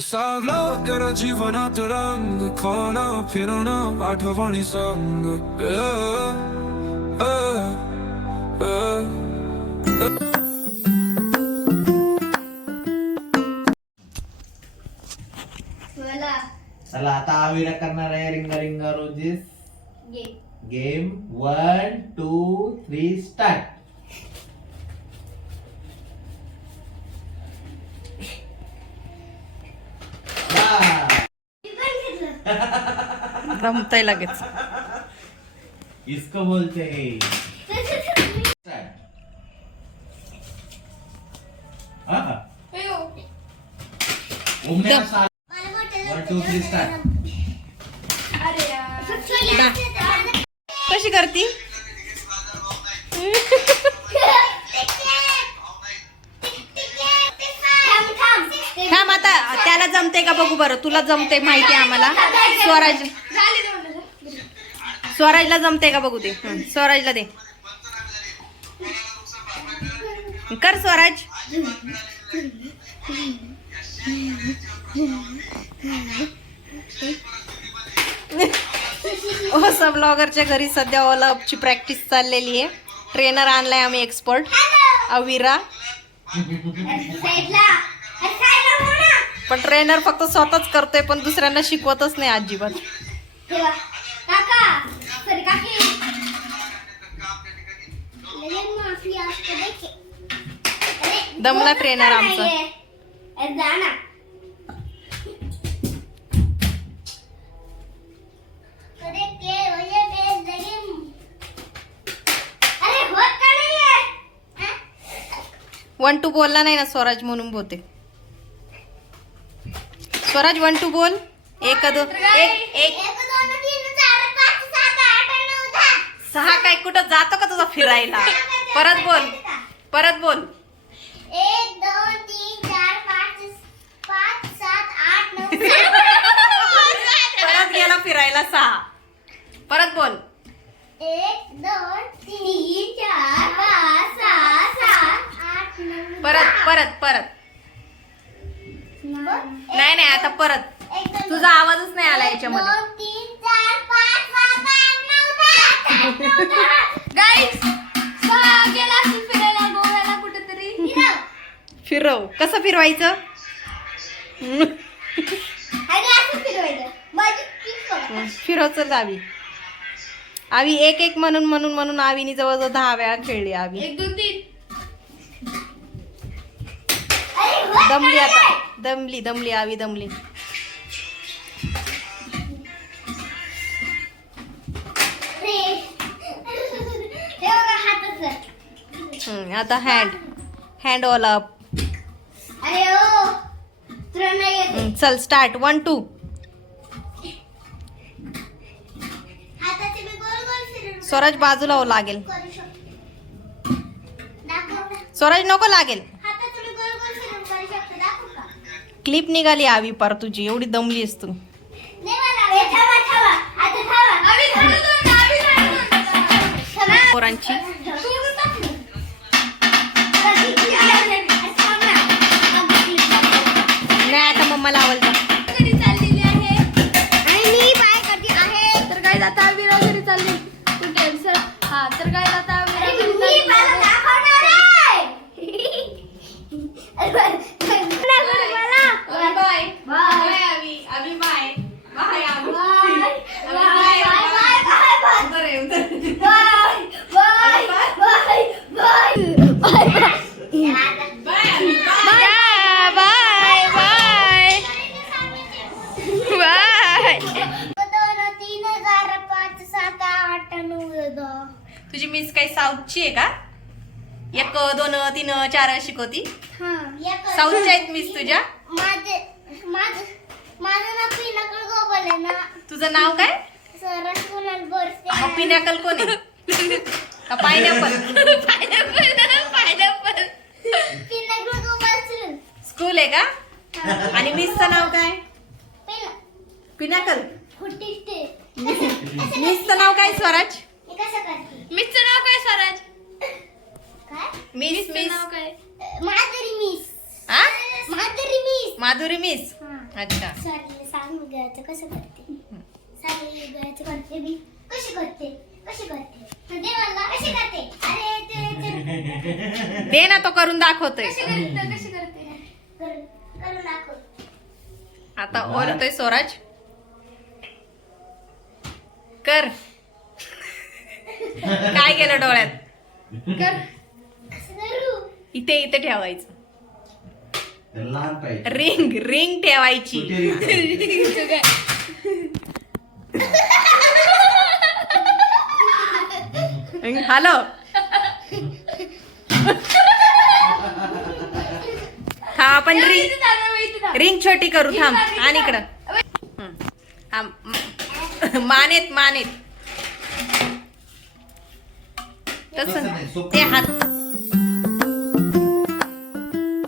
सावलं तेरा जीवनात रंग खाणं फिरणं आठवणी संग अ, अ, अ. मला चला आता आविरा करणार आहे ring a ring a roses घे game one two three start मी पण घेतलं रमतय लगेच इसको बोलते हैं स्टार्ट हाँ उम्मीद साल वन टू थ्री स्टार्ट अरे यार. कशी करती? जमते का बघू बरं? तुला जमते माहिती आहे आम्हाला. स्वराज स्वराजला जमते का बघू दे. स्वराजला दे. कर स्वराज. हो सब ब्लॉगरच्या घरी सध्या ओला अपची प्रॅक्टिस चाललेली आहे. ट्रेनर आणलाय आम्ही एक्सपर्ट अविरा. पण ट्रेनर फक्त स्वतःच करतोय पण दुसऱ्यांना शिकवतच नाही अजिबात. दमला का आमचा. हा? वन टू बोलला नाही ना स्वराज म्हणून बोलते स्वराज वन टू बोल. एक दोन एक एक. सहा काय कुठं जातो का तुझा फिरायला? परत बोल. परत बोल. एक दोन तीन चार पाच पाच सात आठ नऊ परत गेला फिरायला सहा. परत बोल. एक दोन तीन चार पाच सहा सात आठ नऊ परत परत परत. नाही नाही आता परत तुझा आवाजच नाही आला याच्यामध्ये. गेला असेल फिरायला गोव्याला कुठेतरी फिरव. कसं फिरवायचं आणि असं फिरवायचं माझी किक बघा. फिरव चल आवी आवी एक एक म्हणून म्हणून म्हणून आवीनी जवळजवळ दहा वेळा खेळली आवी एक दोन तीन अरे होत दमली आता? दमली दमली आवी दमली. आता हँड हँड ऑल अप चल स्टार्ट वन टू स्वराज बाजूला हो लागेल. स्वराज नको लागेल हाताचे मी गोल गोल फिरून करू शकतो दाखव का क्लिप निघाली आवी पार तुझी. एवढी दमलीस तू. पोरांची. नाही आता मम्मा थांबा बाय बाय बाय बाय तीन हजार पाच सात आठ नऊ दहा तुझी मिस काही साऊथची आहे का? एक दोन तीन चार शिकवती साऊथच्या आहेत मिस तुझ्या? माझे माझं माझं नाव पिनाकल गोपाल आहे ना तुझं नाव काय? सरस कुणाल बोरसे मग पिनॅकल कोण आहे? पायनॅपल पायनॅपल पिनाकल गोपाल सुन स्कूल आहे का आणि मिसचं नाव काय पिना पिनॅकल फुटिस्टे मिसचं नाव काय स्वराज? हे कसं करते? मिसचं नाव काय स्वराज? काय? Miss miss. नाव काय? माधुरी मिस. हा माधुरी मिस. माधुरी मिस. हा. अच्छा. सॉरी सांग मी गळ्याचं कसं करते. साडी गळ्याचं करते मी. कशी करते? कशी करते? म्हणजे मला कशी करते? अरे ते दे ना तो करून दाखवतोय. कशी करते कशी करते? करून करून दाखव. आता ओरतोय स्वराज. कर. काय केलं डोळ्यात? कर. इथे इथे ठेवायचं. रिंग रिंग ठेवायची. हॅलो. हा आपण रिंग. रिंग छोटी करू थांब. आणि. इकडं. मानेत मानेत. तसं. ते हात